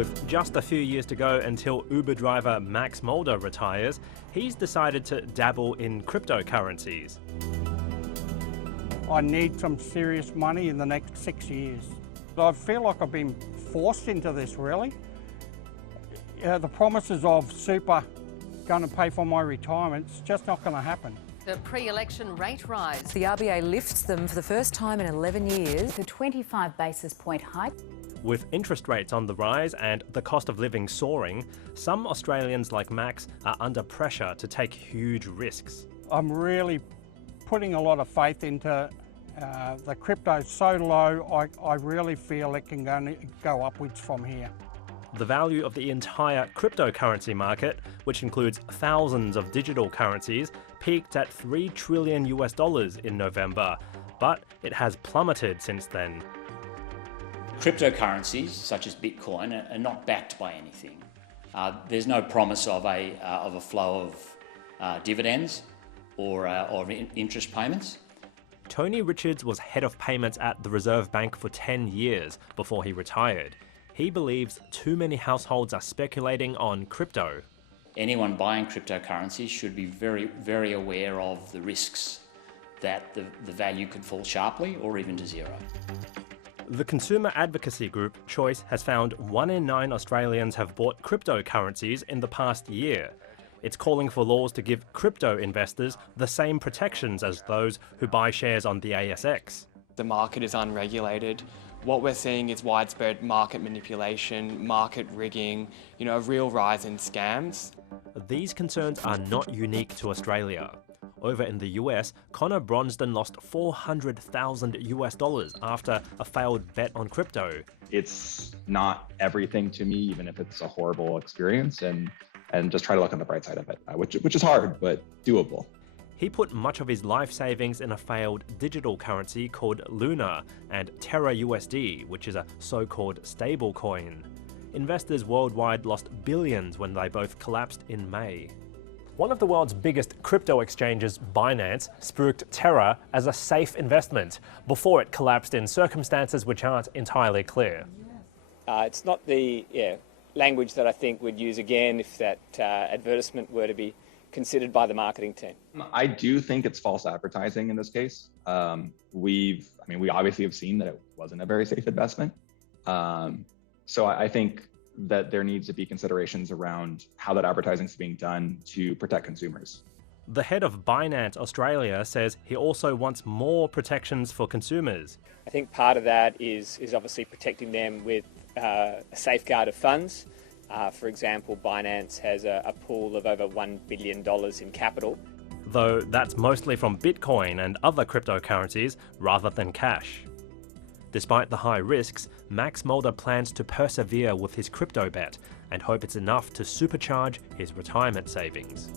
With just a few years to go until Uber driver Max Mulder retires, he's decided to dabble in cryptocurrencies. I need some serious money in the next 6 years. I feel like I've been forced into this, really. The promises of super going to pay for my retirement, it's just not going to happen. The pre-election rate rise. The RBA lifts them for the first time in 11 years. The 25 basis point hike. With interest rates on the rise and the cost of living soaring, some Australians like Max are under pressure to take huge risks. I'm really putting a lot of faith into the crypto so low, I really feel it can go upwards from here. The value of the entire cryptocurrency market, which includes thousands of digital currencies, peaked at $3 trillion in November, but it has plummeted since then. Cryptocurrencies, such as Bitcoin, are not backed by anything. There's no promise of a flow of dividends or interest payments. Tony Richards was head of payments at the Reserve Bank for 10 years before he retired. He believes too many households are speculating on crypto. Anyone buying cryptocurrencies should be very, very aware of the risks that the value could fall sharply or even to zero. The consumer advocacy group Choice has found 1 in 9 Australians have bought cryptocurrencies in the past year. It's calling for laws to give crypto investors the same protections as those who buy shares on the ASX. The market is unregulated. What we're seeing is widespread market manipulation, market rigging, a real rise in scams. These concerns are not unique to Australia. Over in the US, Connor Bronston lost $400,000 after a failed bet on crypto. It's not everything to me, even if it's a horrible experience, and just try to look on the bright side of it, which is hard, but doable. He put much of his life savings in a failed digital currency called Luna and Terra USD, which is a so-called stablecoin. Investors worldwide lost billions when they both collapsed in May. One of the world's biggest crypto exchanges, Binance, spruiked Terra as a safe investment before it collapsed in circumstances which aren't entirely clear. It's not the language that I think we'd use again if that advertisement were to be considered by the marketing team. I do think it's false advertising in this case. We obviously have seen that it wasn't a very safe investment. So I think that there needs to be considerations around how that advertising is being done to protect consumers. The head of Binance Australia says he also wants more protections for consumers. I think part of that is obviously protecting them with a safeguard of funds. For example, Binance has a pool of over $1 billion in capital. Though that's mostly from Bitcoin and other cryptocurrencies rather than cash. Despite the high risks, Max Mulder plans to persevere with his crypto bet and hope it's enough to supercharge his retirement savings.